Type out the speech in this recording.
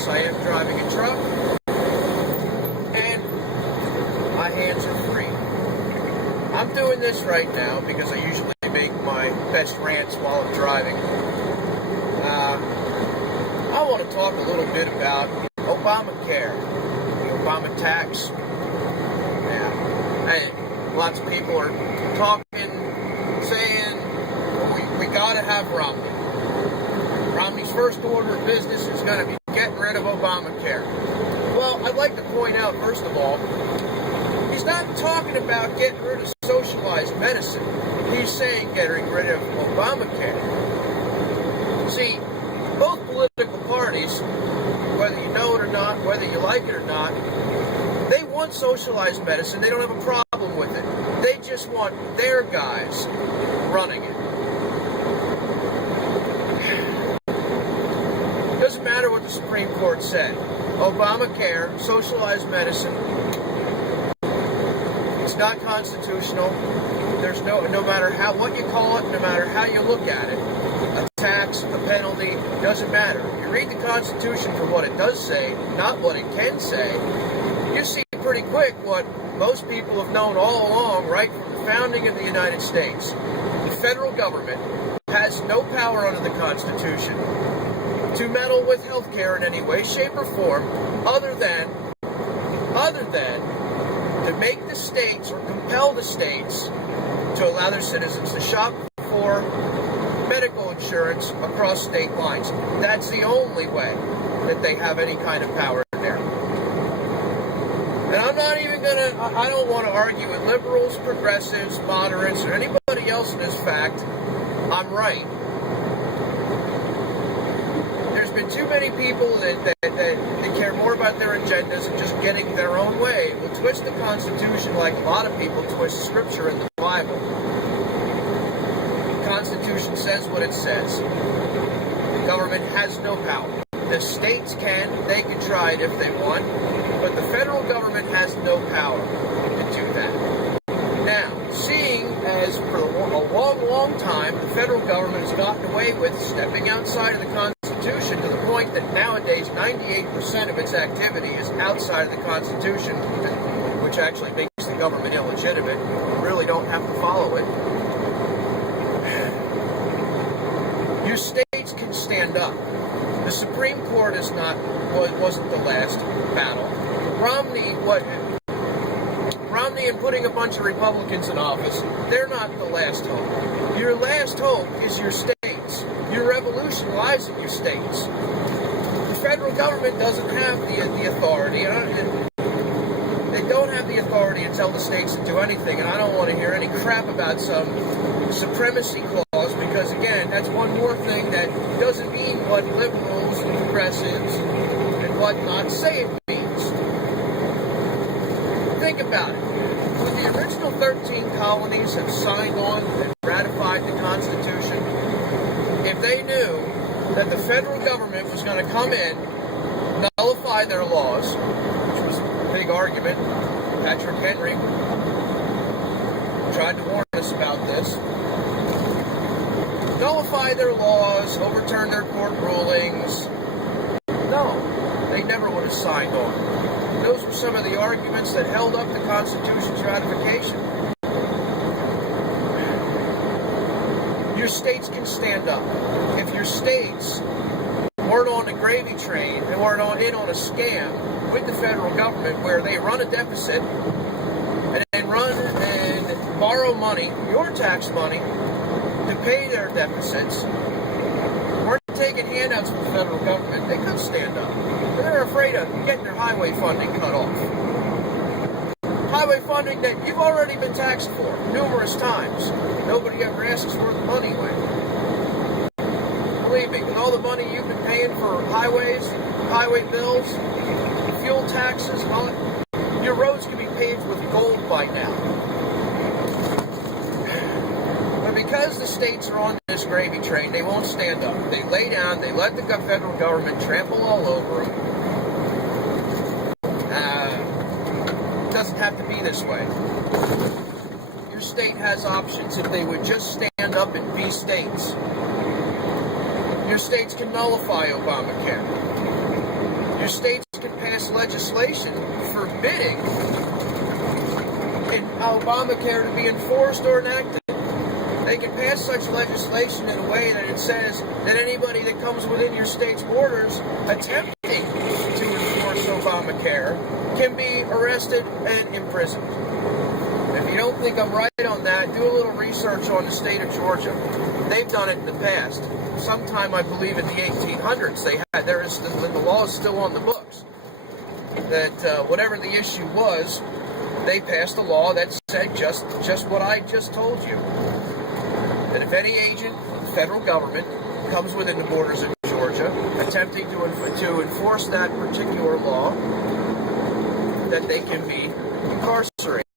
Yes, I am driving a truck, and my hands are free. I'm doing this right now because I usually make my best rants while I'm driving. I want to talk a little bit about Obamacare, the Obama tax. Yeah, hey, lots of people are talking, saying, well, we got to have Romney. Romney's first order of business is going to be getting rid of Obamacare. Well, I'd like to point out, first of all, he's not talking about getting rid of socialized medicine. He's saying getting rid of Obamacare. See, both political parties, whether you know it or not, whether you like it or not, they want socialized medicine. They don't have a problem with it. They just want their guys running it. Doesn't matter what the Supreme Court said. Obamacare, socialized medicine, it's not constitutional. There's no matter what you call it, no matter how you look at it, a tax, a penalty, doesn't matter. You read the Constitution for what it does say, not what it can say. You see pretty quick what most people have known all along, right from the founding of the United States. The federal government has no power under the Constitution to meddle with health care in any way, shape, or form, other than to make the states or compel the states to allow their citizens to shop for medical insurance across state lines. That's the only way that they have any kind of power in there. And I'm not even I don't want to argue with liberals, progressives, moderates, or anybody else in this fact. I'm right. There's been too many people that care more about their agendas and just getting their own way will twist the Constitution like a lot of people twist Scripture in the Bible. The Constitution says what it says. The government has no power. The states they can try it if they want, but the federal government has no power to do that. Now, seeing as for a long, long time the federal government has gotten away with stepping outside of the Constitution to the point that nowadays 98% of its activity is outside of the Constitution, which actually makes the government illegitimate. You really don't have to follow it. Your states can stand up. The Supreme Court wasn't the last battle. Romney and putting a bunch of Republicans in office, they're not the last hope. Your last hope is your states. Your revolution lies in your states. The federal government doesn't have the authority. They don't have the authority to tell the states to do anything, and I don't want to hear any crap about some supremacy clause, because, again, that's one more thing that doesn't mean what liberals and progressives and whatnot say it means. Think about it. When the original 13 colonies have signed on and ratified the Constitution, if they knew that the federal government was going to come in, nullify their laws, which was a big argument, Patrick Henry tried to warn us about this, nullify their laws, overturn their court rulings, no, they never would have signed on. Those were some of the arguments that held up the Constitution's ratification. Your states can stand up. If your states weren't on the gravy train and weren't in on a scam with the federal government where they run a deficit and then run and borrow money, your tax money, to pay their deficits, weren't taking handouts from the federal government, they could stand up. But they're afraid of getting their highway funding cut off. Highway funding that you've already been taxed for numerous times. Nobody ever asks where the money went. Believe me, with all the money you've been paying for highways, highway bills, fuel taxes, and all that, your roads can be paved with gold by now. But because the states are on this gravy train, they won't stand up. They lay down, they let the federal government trample all over them. It doesn't have to be this way. Your state has options if they would just stand up and be states. Your states can nullify Obamacare. your states can pass legislation forbidding Obamacare to be enforced or enacted. They can pass such legislation in a way that it says that anybody that comes within your state's borders attempting to enforce Obamacare can be arrested and imprisoned. If you don't think I'm right on that, do a little research on the state of Georgia. They've done it in the past. Sometime, I believe, in the 1800s, the law is still on the books, that whatever the issue was, they passed a law that said just what I just told you. That if any agent of the federal government comes within the borders of Georgia attempting to enforce that particular law, that they can be incarcerated.